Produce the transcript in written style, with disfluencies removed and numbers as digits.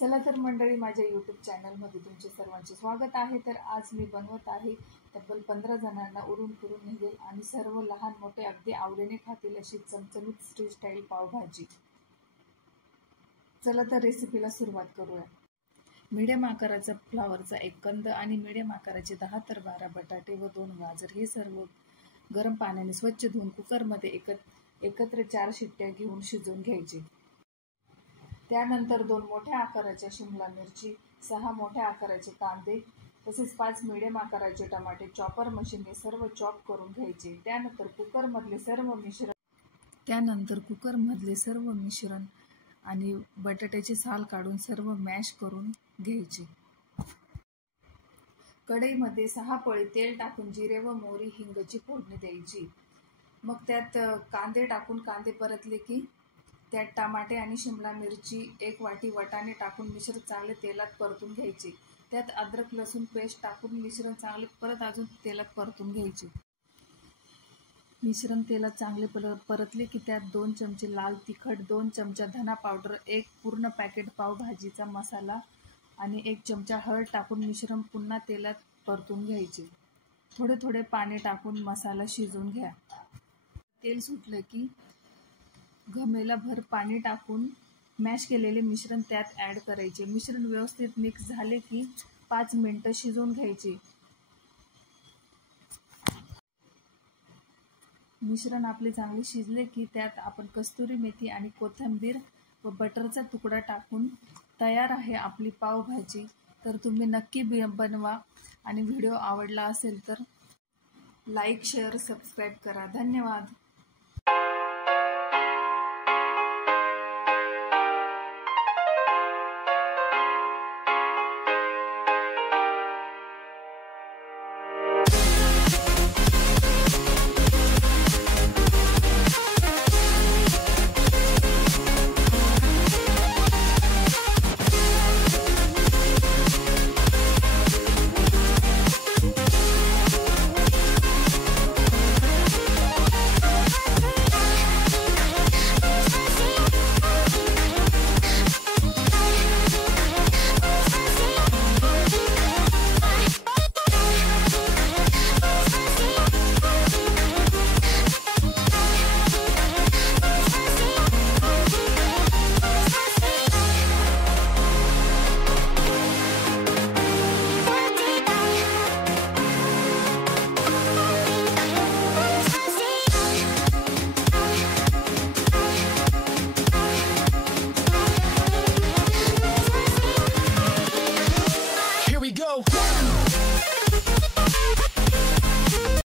चला तर मंडळी, माझ्या यूट्यूब चॅनलमध्ये तुमचे सर्वांचे स्वागत आहे। तर आज मी बनवत आहे तब्बल 15 जणांना उरून फिरून निघेल आणि सर्व लहान मोठे अगदी आवडीने खातील अशी चमचमीत स्ट्रीट स्टाईल पावभाजी। चला तर रेसिपीला सुरुवात करूया। मीडियम आकाराचा फ्लावरचा एक कंद आणि मीडियम आकाराचे 10 ते 12 बटाटे व 2 गाजर हे सर्व गरम पाण्याने स्वच्छ धुवून कुकरमध्ये एकत्र 4 शिट्ट्या घेऊन शिजवून घ्यायचे। त्यानंतर 2 मोठ्या आकाराच्या शिमला मिरची, 6 मोठ्या आकाराचे कांदे तसेच 5 मीडियम आकाराचे टमाटे चॉपर मशीनने सर्व चॉप करून घ्यायचे। त्यानंतर कुकरमधले सर्व मिश्रण आणि बटाट्याची साल काढून सर्व मॅश करून घ्यायचे। कढईमध्ये 6 पळी तेल टाकून जिरे व मोहरी हिंगची फोडणी द्यायची। मग त्यात कांदे टाकून कांदे परतले की त्यात टमाटे आणि शिमला मिरची, 1 वाटी वाटाणे टाकून मिश्रण चांगले तेलात परतून घ्यायचे। त्यात अद्रक लसूण पेस्ट टाकून मिश्रण चांगले परत अजून तेलात परतून घ्यायचे। मिश्रण तेलात चांगले परतले की त्यात 2 चमचे लाल तिखट, 2 चमचा धना पावडर, 1 पूर्ण पॅकेट पावभाजीचा मसाला आणि 1 चमचा हळद टाकून मिश्रण पुन्हा तेलात परतून घ्यायचे। थोडे थोडे पाणी टाकून मसाला शिजवून घ्या। तेल सुटलं की घमेलाभर पाणी टाकून मॅश केलेले मिश्रण त्यात ॲड करायचे। मिश्रण व्यवस्थित मिक्स झाले की 5 मिनिटं शिजवून घ्यायचे। मिश्रण आपले चांगले शिजले की त्यात आपण कस्तुरी मेथी आणि कोथिंबीर व बटरचा तुकडा टाकून तयार आहे आपली पावभाजी। तर तुम्ही नक्की बनवा आणि व्हिडिओ आवडला असेल तर लाईक, शेअर, सबस्क्राईब करा। धन्यवाद। Here we go.